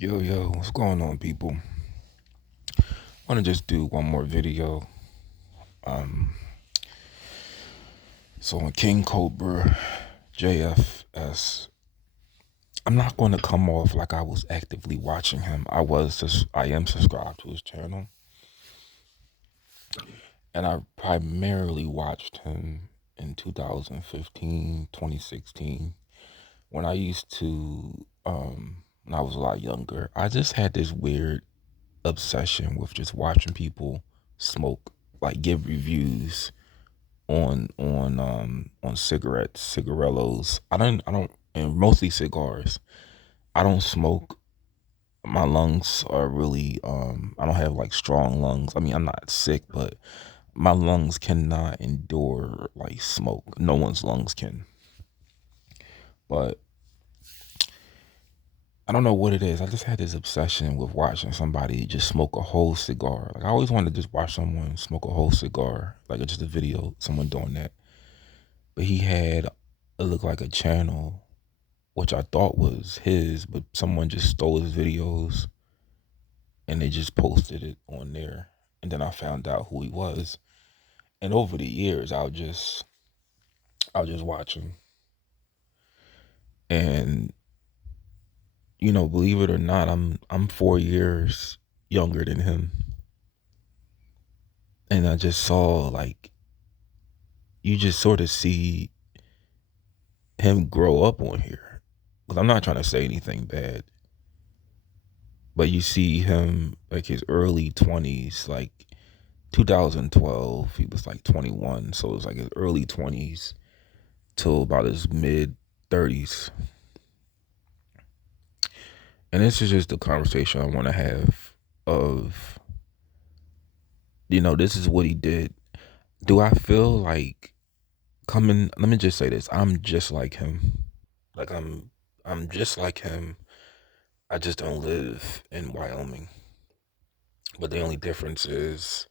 Yo, what's going on, people? I want to just do one more video. Um, so on King Cobra JFS, I'm not going to come off like I was actively watching him. I am subscribed to his channel, and I primarily watched him in 2015, 2016, when I used to, when I was a lot younger. I just had this weird obsession with just watching people smoke, like give reviews on cigarettes, cigarellos. I don't and mostly cigars. I don't smoke. My lungs are really I don't have like strong lungs. I mean, I'm not sick, but my lungs cannot endure like smoke. No one's lungs can. But I don't know what it is. I just had this obsession with watching somebody just smoke a whole cigar. Like I always wanted to just watch someone smoke a whole cigar, like just a video, someone doing that. But he had it looked like a channel which I thought was his, but someone just stole his videos and they just posted it on there. And then I found out who he was. And over the years, I'll just watch him. And believe it or not, I'm 4 years younger than him. And I just saw like you just sort of see him grow up on here. Because I'm not trying to say anything bad, but you see him like his early 20s, like 2012, he was like 21. So it was like his early 20s till about his mid 30s. And this is just the conversation I want to have of, this is what he did. Do I feel like let me just say this. I'm just like him. Like I'm just like him. I just don't live in Wyoming. But the only difference is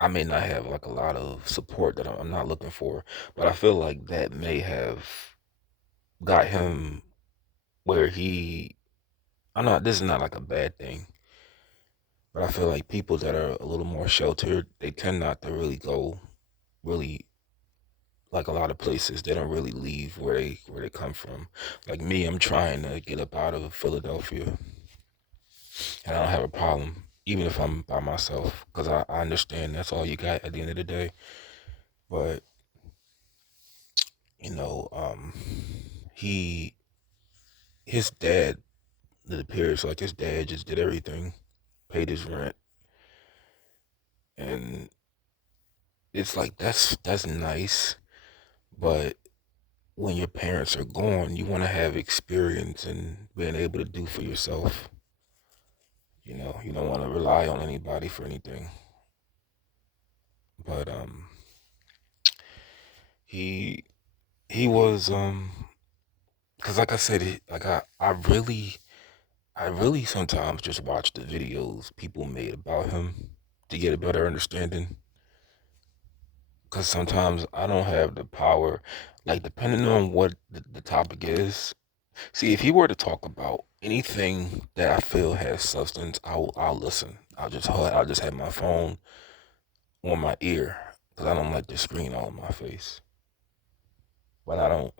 I may not have like a lot of support that I'm not looking for, but I feel like that may have got him where I know this is not like a bad thing, but I feel like people that are a little more sheltered, they tend not to really go really like a lot of places. They don't really leave where they come from. Like me, I'm trying to get up out of Philadelphia, and I don't have a problem even if I'm by myself because I understand that's all you got at the end of the day. But you know, um, he his dad, it appears like his dad just did everything, paid his rent, and it's like that's nice, but when your parents are gone, you want to have experience and being able to do for yourself. You don't want to rely on anybody for anything. But he he was because like I said, I really sometimes just watch the videos people made about him to get a better understanding. Because sometimes I don't have the power, like depending on what the topic is. See, if he were to talk about anything that I feel has substance, I'll listen. I'll just have my phone on my ear because I don't like the screen all in my face. But I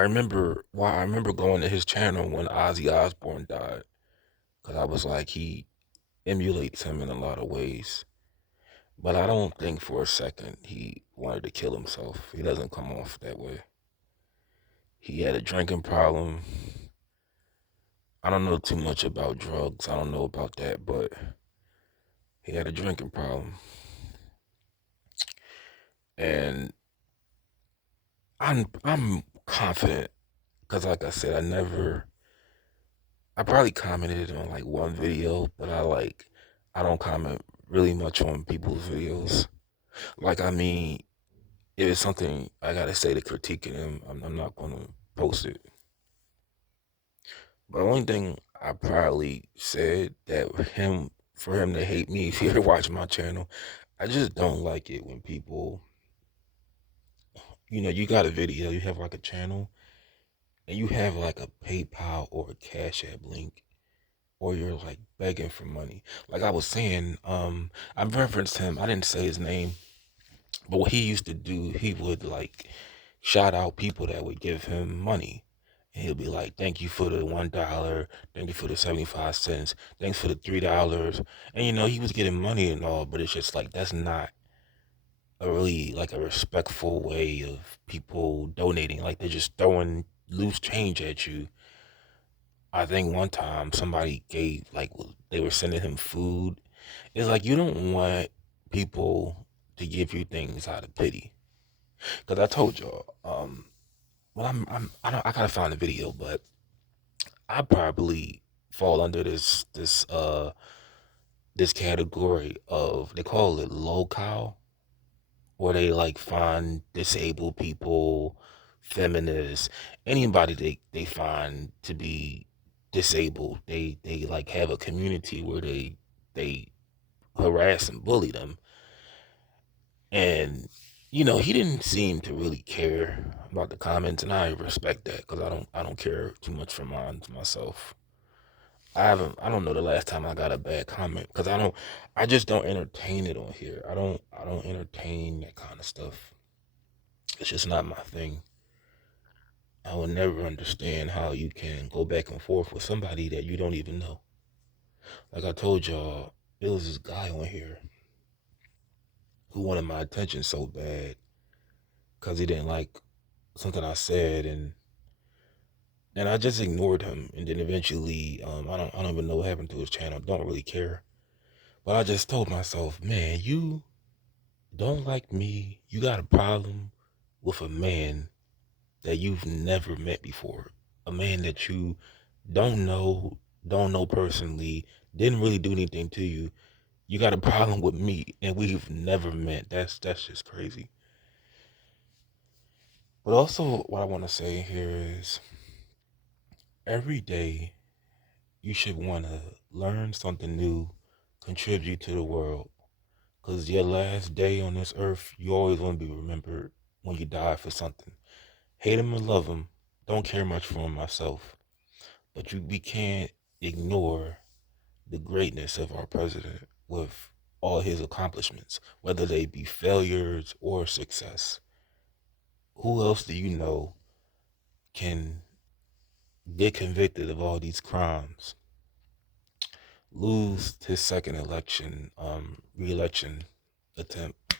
remember going to his channel when Ozzy Osbourne died because I was like he emulates him in a lot of ways. But I don't think for a second he wanted to kill himself. He doesn't come off that way. He had a drinking problem. I don't know too much about drugs. I don't know about that, but he had a drinking problem. And I'm confident because like I said, I probably commented on like one video, but I don't comment really much on people's videos. Like I mean, if it's something I gotta say to critique him, I'm not gonna post it. But the only thing I probably said that for him to hate me if he ever watch my channel, I just don't like it when people, you got a video, you have like a channel, and you have like a PayPal or a Cash App link, or you're like begging for money. Like I was saying, I referenced him. I didn't say his name, but what he used to do, he would like shout out people that would give him money. And he'll be like, thank you for the $1, thank you for the 75 cents, thanks for the $3. And he was getting money and all, but it's just like that's not a really like a respectful way of people donating. Like they're just throwing loose change at you. I think one time somebody gave like they were sending him food. It's like you don't want people to give you things out of pity. Cause I told y'all, well, I don't, I gotta find the video, but I probably fall under this category of, they call it low cow, where they like find disabled people, feminists, anybody they find to be disabled. They like have a community where they harass and bully them. And he didn't seem to really care about the comments, and I respect that because I don't care too much for mine myself. I don't know the last time I got a bad comment because I just don't entertain it on here. I don't entertain that kind of stuff. It's just not my thing. I will never understand how you can go back and forth with somebody that you don't even know. Like I told y'all, there was this guy on here who wanted my attention so bad because he didn't like something I said, and I just ignored him. And then eventually, I don't even know what happened to his channel. Don't really care. But I just told myself, man, you don't like me. You got a problem with a man that you've never met before. A man that you don't know, don't know personally, didn't really do anything to you. You got a problem with me and we've never met. That's just crazy. But also what I want to say here is every day you should want to learn something new, contribute to the world. Because your last day on this earth, you always want to be remembered when you die for something. Hate him or love him, don't care much for him myself. But we can't ignore the greatness of our president with all his accomplishments, whether they be failures or success. Who else do you know can get convicted of all these crimes, lose his second election, re-election attempt,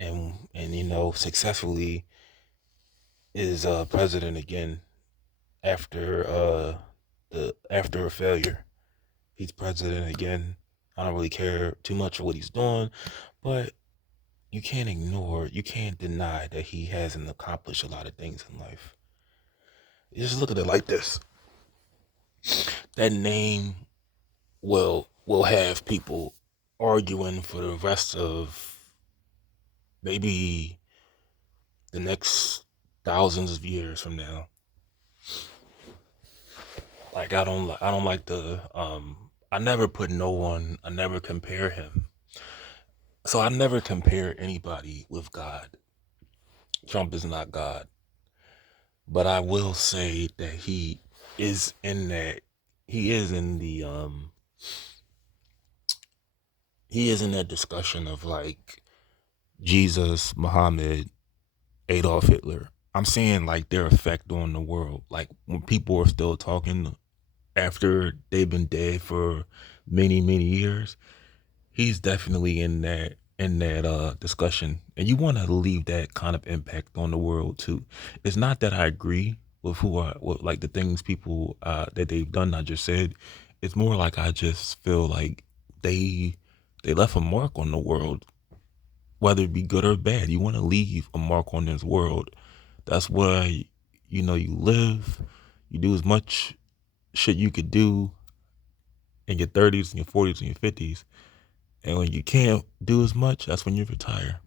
and successfully is president again after after a failure? He's president again. I don't really care too much for what he's doing, but you can't deny that he hasn't accomplished a lot of things in life. You just look at it like this. That name will have people arguing for the rest of maybe the next thousands of years from now. Like I don't like the I never put no one, I never compare him. So I never compare anybody with God. Trump is not God. But I will say that is in that he is in the he is in that discussion of like Jesus, Muhammad, Adolf Hitler. I'm seeing like their effect on the world. Like when people are still talking after they've been dead for many, many years, he's definitely in that discussion. And you want to leave that kind of impact on the world too. It's not that I agree with with like the things people that they've done, I just said. It's more like I just feel like they they left a mark on the world, whether it be good or bad. You want to leave a mark on this world. That's why you live, you do as much shit you could do in your 30s and your 40s and your 50s. And when you can't do as much, that's when you retire.